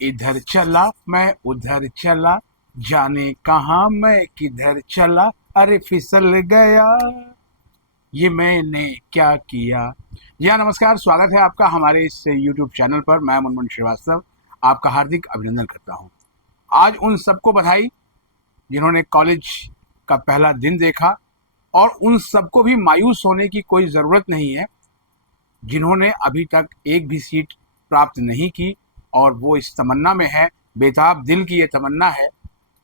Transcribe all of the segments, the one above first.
इधर चला मैं उधर चला, जाने कहाँ मैं किधर चला, अरे फिसल गया, ये मैंने क्या किया। या नमस्कार, स्वागत है आपका हमारे इस YouTube चैनल पर। मैं मुनमुन श्रीवास्तव आपका हार्दिक अभिनंदन करता हूँ। आज उन सबको बधाई जिन्होंने कॉलेज का पहला दिन देखा, और उन सबको भी मायूस होने की कोई ज़रूरत नहीं है जिन्होंने अभी तक एक भी सीट प्राप्त नहीं की, और वो इस तमन्ना में है, बेताब दिल की ये तमन्ना है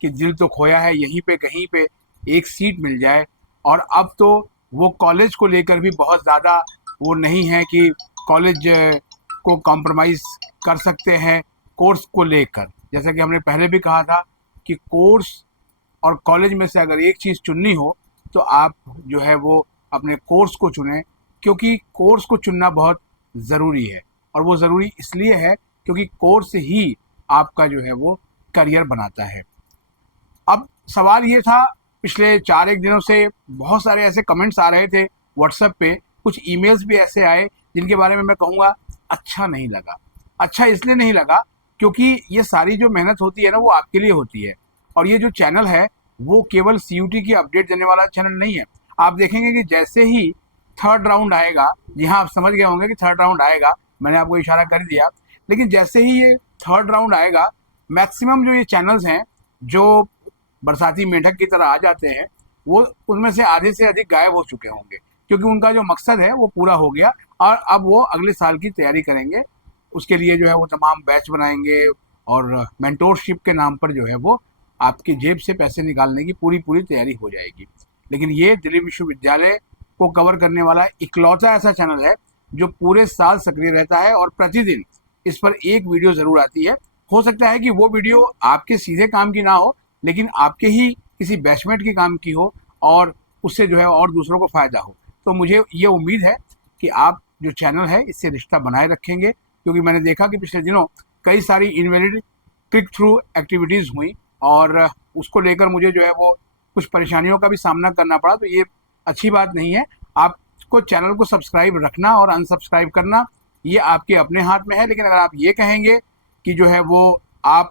कि दिल तो खोया है, यहीं पे कहीं पे एक सीट मिल जाए। और अब तो वो कॉलेज को लेकर भी बहुत ज़्यादा वो नहीं है कि कॉलेज को कॉम्प्रोमाइज़ कर सकते हैं कोर्स को लेकर। जैसा कि हमने पहले भी कहा था कि कोर्स और कॉलेज में से अगर एक चीज़ चुननी हो तो आप जो है वो अपने कोर्स को चुनें, क्योंकि कोर्स को चुनना बहुत ज़रूरी है। और वो ज़रूरी इसलिए है क्योंकि कोर्स ही आपका जो है वो करियर बनाता है। अब सवाल ये था, पिछले 4 दिनों से बहुत सारे ऐसे कमेंट्स आ रहे थे व्हाट्सएप पे, कुछ ईमेल्स भी ऐसे आए जिनके बारे में मैं कहूँगा अच्छा नहीं लगा। अच्छा इसलिए नहीं लगा क्योंकि ये सारी जो मेहनत होती है ना, वो आपके लिए होती है। और ये जो चैनल है वो केवल CUT की अपडेट देने वाला चैनल नहीं है। आप देखेंगे कि जैसे ही थर्ड राउंड आएगा, जी हाँ, आप समझ गए होंगे कि थर्ड राउंड आएगा, मैंने आपको इशारा कर दिया। लेकिन जैसे ही ये थर्ड राउंड आएगा, मैक्सिमम जो ये चैनल्स हैं जो बरसाती मेंढक की तरह आ जाते हैं, वो उनमें से आधे से अधिक गायब हो चुके होंगे, क्योंकि उनका जो मकसद है वो पूरा हो गया और अब वो अगले साल की तैयारी करेंगे। उसके लिए जो है वो तमाम बैच बनाएंगे और मेंटोरशिप के नाम पर जो है वो आपकी जेब से पैसे निकालने की पूरी पूरी तैयारी हो जाएगी। लेकिन ये दिल्ली विश्वविद्यालय को कवर करने वाला इकलौता ऐसा चैनल है जो पूरे साल सक्रिय रहता है और प्रतिदिन इस पर एक वीडियो ज़रूर आती है। हो सकता है कि वो वीडियो आपके सीधे काम की ना हो, लेकिन आपके ही किसी बैचमेट के काम की हो और उससे जो है और दूसरों को फ़ायदा हो। तो मुझे ये उम्मीद है कि आप जो चैनल है इससे रिश्ता बनाए रखेंगे, क्योंकि मैंने देखा कि पिछले दिनों कई सारी इनवैलिड क्लिक थ्रू एक्टिविटीज़ हुई और उसको लेकर मुझे जो है वो कुछ परेशानियों का भी सामना करना पड़ा। तो ये अच्छी बात नहीं है। आपको चैनल को सब्सक्राइब रखना और अनसब्सक्राइब करना ये आपके अपने हाथ में है। लेकिन अगर आप ये कहेंगे कि जो है वो आप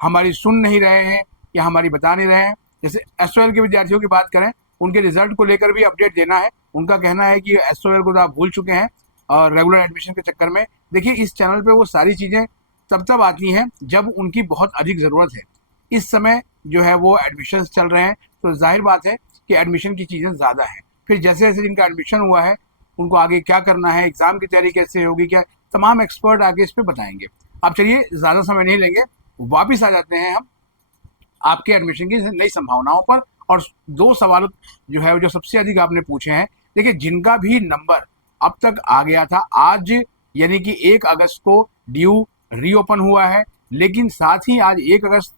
हमारी सुन नहीं रहे हैं या हमारी बता नहीं रहे हैं, जैसे SOL के विद्यार्थियों की बात करें, उनके रिजल्ट को लेकर भी अपडेट देना है। उनका कहना है कि SOL को तो आप भूल चुके हैं और रेगुलर एडमिशन के चक्कर में। देखिए, इस चैनल पे वो सारी चीज़ें तब आती हैं जब उनकी बहुत अधिक ज़रूरत है। इस समय जो है वो एडमिशन्स चल रहे हैं, तो जाहिर बात है कि एडमिशन की चीज़ें ज़्यादा हैं। फिर जैसे जैसे जिनका एडमिशन हुआ है उनको आगे क्या करना है, एग्ज़ाम की तैयारी कैसे होगी, क्या तमाम एक्सपर्ट आगे इस पर बताएंगे। अब चलिए, ज़्यादा समय नहीं लेंगे, वापिस आ जाते हैं हम आपके एडमिशन की नई संभावनाओं पर। और 2 सवाल जो है जो सबसे अधिक आपने पूछे हैं, देखिए जिनका भी नंबर अब तक आ गया था, आज यानी कि 1 अगस्त को ड्यू रीओपन हुआ है, लेकिन साथ ही आज 1 अगस्त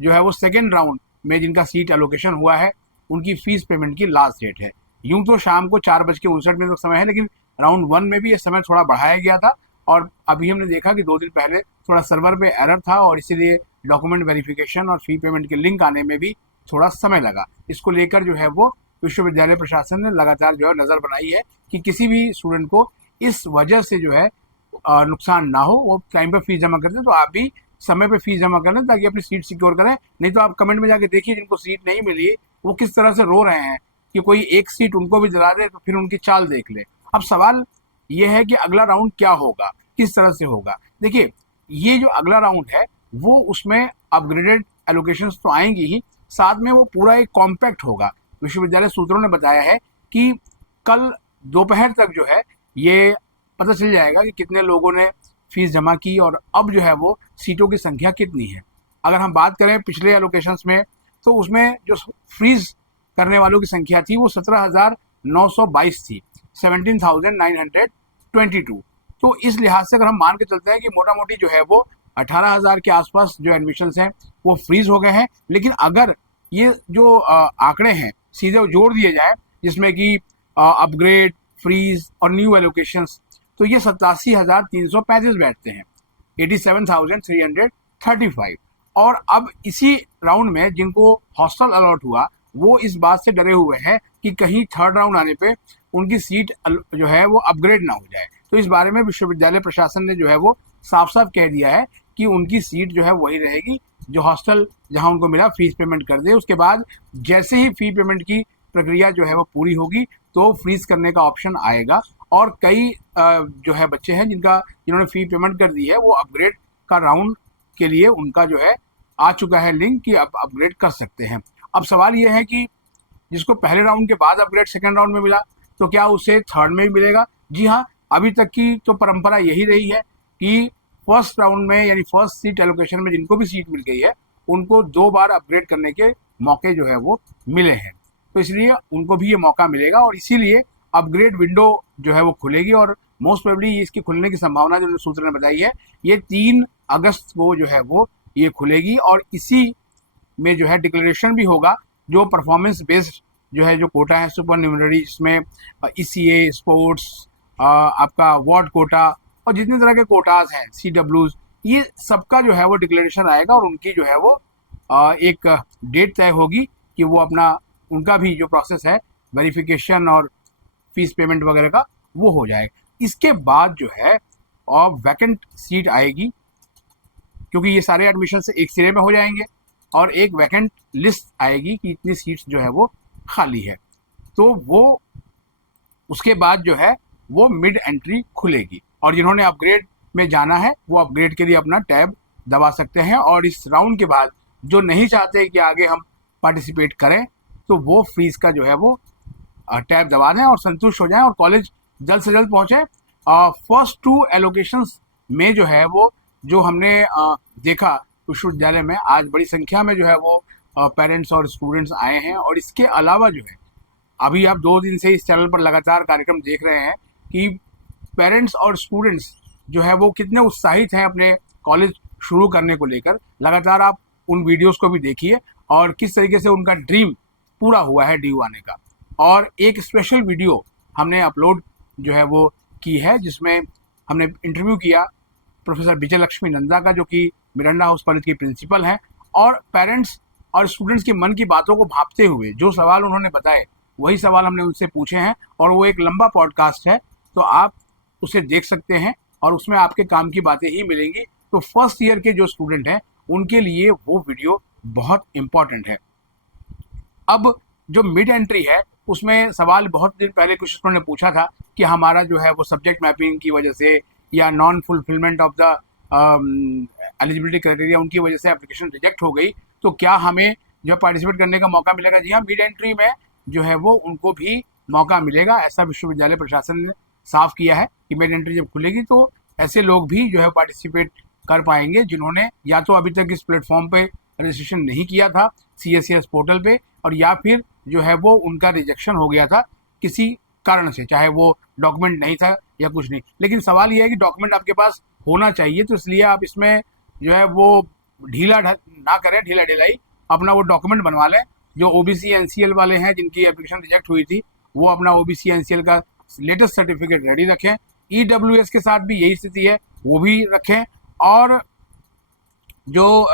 जो है वो सेकेंड राउंड में जिनका सीट एलोकेशन हुआ है उनकी फीस पेमेंट की लास्ट डेट है। यूं तो शाम को 4:59 तक समय है, लेकिन राउंड 1 में भी ये समय थोड़ा बढ़ाया गया था और अभी हमने देखा कि 2 दिन पहले थोड़ा सर्वर पे एरर था और इसीलिए डॉक्यूमेंट वेरिफिकेशन और फी पेमेंट के लिंक आने में भी थोड़ा समय लगा। इसको लेकर जो है वो विश्वविद्यालय प्रशासन ने लगातार जो है नज़र बनाई है कि किसी भी स्टूडेंट को इस वजह से जो है नुकसान ना हो, वो टाइम पर फीस जमा कर दें। तो आप भी समय पे फीस जमा कर लें ताकि अपनी सीट सिक्योर करें। नहीं तो आप कमेंट में जाके देखिए, जिनको सीट नहीं मिली वो किस तरह से रो रहे हैं कि कोई एक सीट उनको भी दिला दे, तो फिर उनकी चाल देख ले। अब सवाल ये है कि अगला राउंड क्या होगा, किस तरह से होगा। देखिए, ये जो अगला राउंड है वो उसमें अपग्रेडेड एलोकेशंस तो आएंगी ही, साथ में वो पूरा एक कॉम्पैक्ट होगा। विश्वविद्यालय सूत्रों ने बताया है कि कल दोपहर तक जो है ये पता चल जाएगा कि कितने लोगों ने फीस जमा की और अब जो है वो सीटों की संख्या कितनी है। अगर हम बात करें पिछले एलोकेशंस में, तो उसमें जो फ्रीज करने वालों की संख्या थी वो 17,922 थी, 17,922। तो इस लिहाज से अगर हम मान के चलते हैं कि मोटा मोटी जो है वो 18,000 के आसपास जो एडमिशन्स हैं वो फ्रीज हो गए हैं। लेकिन अगर ये जो आंकड़े हैं सीधे जोड़ दिए जाए, जिसमें कि अपग्रेड, फ्रीज और न्यू एलोकेशंस, तो ये 87,335 बैठते हैं, 87,335। और अब इसी राउंड में जिनको हॉस्टल अलॉट हुआ वो इस बात से डरे हुए हैं कि कहीं थर्ड राउंड आने पे उनकी सीट जो है वो अपग्रेड ना हो जाए। तो इस बारे में विश्वविद्यालय प्रशासन ने जो है वो साफ साफ कह दिया है कि उनकी सीट जो है वही रहेगी, जो हॉस्टल जहां उनको मिला फीस पेमेंट कर दे। उसके बाद जैसे ही फी पेमेंट की प्रक्रिया जो है वो पूरी होगी तो फ्रीज करने का ऑप्शन आएगा। और कई जो है बच्चे हैं जिन्होंने फी पेमेंट कर दी है, वो अपग्रेड का राउंड के लिए उनका जो है आ चुका है लिंक कि अब अपग्रेड कर सकते हैं। अब सवाल ये है कि जिसको पहले राउंड के बाद अपग्रेड सेकंड राउंड में मिला तो क्या उसे थर्ड में भी मिलेगा? जी हाँ, अभी तक की तो परंपरा यही रही है कि फर्स्ट राउंड में यानी फर्स्ट सीट एलोकेशन में जिनको भी सीट मिल गई है उनको 2 बार अपग्रेड करने के मौके जो है वो मिले हैं। तो इसलिए उनको भी ये मौका मिलेगा और इसीलिए अपग्रेड विंडो जो है वो खुलेगी और मोस्ट प्रोबेबली इसकी खुलने की संभावना जो सूत्र ने बताई है ये 3 अगस्त को जो है वो ये खुलेगी। और इसी में जो है डिक्लेरेशन भी होगा जो परफॉर्मेंस बेस्ड जो है जो कोटा है सुपर न्यूमररी, जिसमें ECA स्पोर्ट्स, आपका वार्ड कोटा और जितने तरह के कोटाज हैं CWs, ये सबका जो है वो डिक्लेरेशन आएगा और उनकी जो है वो एक डेट तय होगी कि वो अपना उनका भी जो प्रोसेस है वेरिफिकेशन और फीस पेमेंट वगैरह का वो हो जाएगा। इसके बाद जो है और वैकेंट सीट आएगी, क्योंकि ये सारे एडमिशन से एक सिरे में हो जाएंगे और एक वैकेंट लिस्ट आएगी कि इतनी सीट्स जो है वो खाली है। तो वो उसके बाद जो है वो मिड एंट्री खुलेगी और जिन्होंने अपग्रेड में जाना है वो अपग्रेड के लिए अपना टैब दबा सकते हैं। और इस राउंड के बाद जो नहीं चाहते कि आगे हम पार्टिसिपेट करें तो वो फ्रीज का जो है वो टैब दबा दें और संतुष्ट हो जाएं और कॉलेज जल्द से जल्द पहुंचे। फर्स्ट 2 एलोकेशंस में जो है वो जो हमने देखा विश्वविद्यालय में आज बड़ी संख्या में जो है वो पेरेंट्स और स्टूडेंट्स आए हैं। और इसके अलावा जो है अभी आप 2 दिन से इस चैनल पर लगातार कार्यक्रम देख रहे हैं कि पेरेंट्स और स्टूडेंट्स जो है वो कितने उत्साहित हैं अपने कॉलेज शुरू करने को लेकर। लगातार आप उन वीडियोस को भी देखिए और किस तरीके से उनका ड्रीम पूरा हुआ है DU आने का। और एक स्पेशल वीडियो हमने अपलोड जो है वो की है जिसमें हमने इंटरव्यू किया प्रोफेसर विजय लक्ष्मी नंदा का, जो कि मिरांडा हाउस कॉलेज की प्रिंसिपल हैं। और पेरेंट्स और स्टूडेंट्स के मन की बातों को भांपते हुए जो सवाल उन्होंने बताए वही सवाल हमने उनसे पूछे हैं और वो एक लंबा पॉडकास्ट है, तो आप उसे देख सकते हैं और उसमें आपके काम की बातें ही मिलेंगी। तो फर्स्ट ईयर के जो स्टूडेंट हैं उनके लिए वो वीडियो बहुत इम्पॉर्टेंट है। अब जो मिड एंट्री है उसमें सवाल बहुत दिन पहले कुछ स्टूडेंट ने पूछा था कि हमारा जो है वो सब्जेक्ट मैपिंग की वजह से या non fulfilment of the eligibility criteria उनकी वजह से एप्लीकेशन रिजेक्ट हो गई, तो क्या हमें जो पार्टिसिपेट करने का मौका मिलेगा? जी हाँ, मिड एंट्री में जो है वो उनको भी मौका मिलेगा। ऐसा विश्वविद्यालय प्रशासन ने साफ किया है कि मिड एंट्री जब खुलेगी तो ऐसे लोग भी जो है पार्टिसिपेट कर पाएंगे जिन्होंने या तो अभी तक इस प्लेटफॉर्म पे रजिस्ट्रेशन नहीं किया था CSCS पोर्टल पे, और या फिर जो है वो उनका रिजेक्शन हो गया था किसी कारण से, चाहे वो डॉक्यूमेंट नहीं था या कुछ नहीं। लेकिन सवाल ये है कि डॉक्यूमेंट आपके पास होना चाहिए, तो इसलिए आप इसमें जो है वो ढीला ना करें, ढीला ढिलाई अपना वो डॉक्यूमेंट बनवा लें। जो OBC NCL वाले हैं जिनकी एप्लीकेशन रिजेक्ट हुई थी वो अपना OBC NCL का लेटेस्ट सर्टिफिकेट रेडी रखें। EWS के साथ भी यही स्थिति है, वो भी रखें। और जो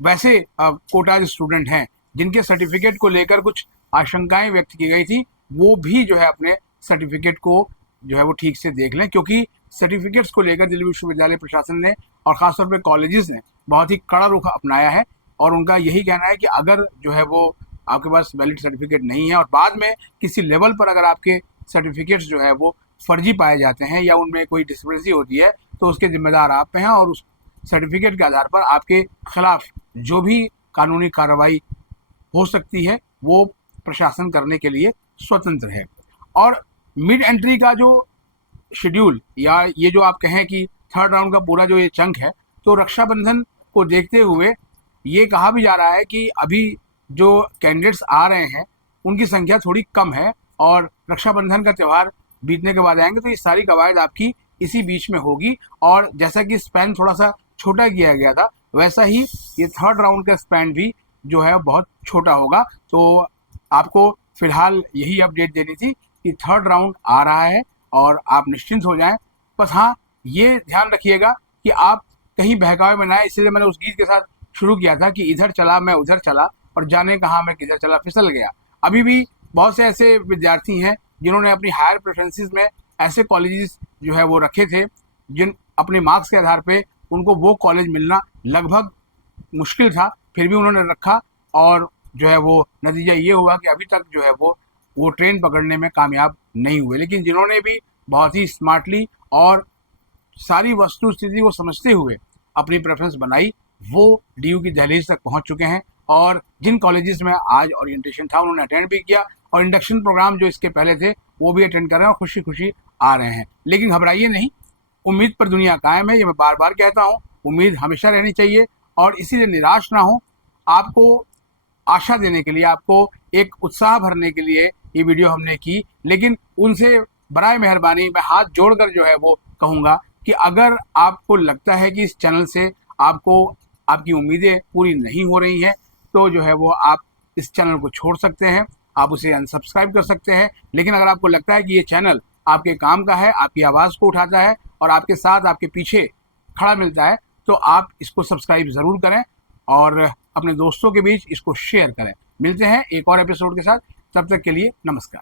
वैसे कोटा स्टूडेंट हैं जिनके सर्टिफिकेट को लेकर कुछ आशंकाएं व्यक्त की गई थी वो भी जो है अपने सर्टिफिकेट को जो है वो ठीक से देख लें, क्योंकि सर्टिफिकेट्स को लेकर दिल्ली विश्वविद्यालय प्रशासन ने और ख़ासतौर पे कॉलेजेस ने बहुत ही कड़ा रुख अपनाया है। और उनका यही कहना है कि अगर जो है वो आपके पास वैलिड सर्टिफिकेट नहीं है और बाद में किसी लेवल पर अगर आपके सर्टिफिकेट्स जो है वो फर्जी पाए जाते हैं या उनमें कोई डिस्क्रिपेंसी होती है तो उसके जिम्मेदार आप हैं और उस सर्टिफिकेट के आधार पर आपके खिलाफ जो भी कानूनी कार्रवाई हो सकती है वो प्रशासन करने के लिए स्वतंत्र है। और मिड एंट्री का जो शेड्यूल या ये जो आप कहें कि थर्ड राउंड का पूरा जो ये चंक है, तो रक्षाबंधन को देखते हुए ये कहा भी जा रहा है कि अभी जो कैंडिडेट्स आ रहे हैं उनकी संख्या थोड़ी कम है और रक्षाबंधन का त्यौहार बीतने के बाद आएंगे, तो ये सारी कवायद आपकी इसी बीच में होगी। और जैसा कि स्पैन थोड़ा सा छोटा किया गया था वैसा ही ये थर्ड राउंड का स्पैन भी जो है बहुत छोटा होगा। तो आपको फिलहाल यही अपडेट देनी थी कि थर्ड राउंड आ रहा है और आप निश्चिंत हो जाएं। बस हाँ, ये ध्यान रखिएगा कि आप कहीं बहकावे में ना आए, इसलिए मैंने उस गीत के साथ शुरू किया था कि इधर चला मैं उधर चला और जाने कहाँ मैं किधर चला फिसल गया। अभी भी बहुत से ऐसे विद्यार्थी हैं जिन्होंने अपनी हायर प्रेफरेंसेस में ऐसे कॉलेजेस जो है वो रखे थे जिन अपने मार्क्स के आधार पे उनको वो कॉलेज मिलना लगभग मुश्किल था, फिर भी उन्होंने रखा और जो है वो नतीजा ये हुआ कि अभी तक जो है वो ट्रेन पकड़ने में कामयाब नहीं हुए। लेकिन जिन्होंने भी बहुत ही स्मार्टली और सारी वस्तु स्थिति को समझते हुए अपनी प्रेफरेंस बनाई, वो डीयू की दहलीज तक पहुंच चुके हैं। और जिन कॉलेजेस में आज ओरिएंटेशन था उन्होंने अटेंड भी किया और इंडक्शन प्रोग्राम जो इसके पहले थे वो भी अटेंड कर रहे हैं और खुशी खुशी आ रहे हैं। लेकिन घबराइए नहीं, उम्मीद पर दुनिया कायम है, ये मैं बार बार कहता हूँ। उम्मीद हमेशा रहनी चाहिए और इसीलिए निराश ना हो। आपको आशा देने के लिए, आपको एक उत्साह भरने के लिए ये वीडियो हमने की। लेकिन उनसे बराए मेहरबानी मैं हाथ जोड़कर जो है वो कहूँगा कि अगर आपको लगता है कि इस चैनल से आपको आपकी उम्मीदें पूरी नहीं हो रही हैं तो जो है वो आप इस चैनल को छोड़ सकते हैं, आप उसे अनसब्सक्राइब कर सकते हैं। लेकिन अगर आपको लगता है कि ये चैनल आपके काम का है, आपकी आवाज़ को उठाता है और आपके साथ आपके पीछे खड़ा मिलता है, तो आप इसको सब्सक्राइब ज़रूर करें और अपने दोस्तों के बीच इसको शेयर करें। मिलते हैं एक और एपिसोड के साथ, तब तक के लिए नमस्कार।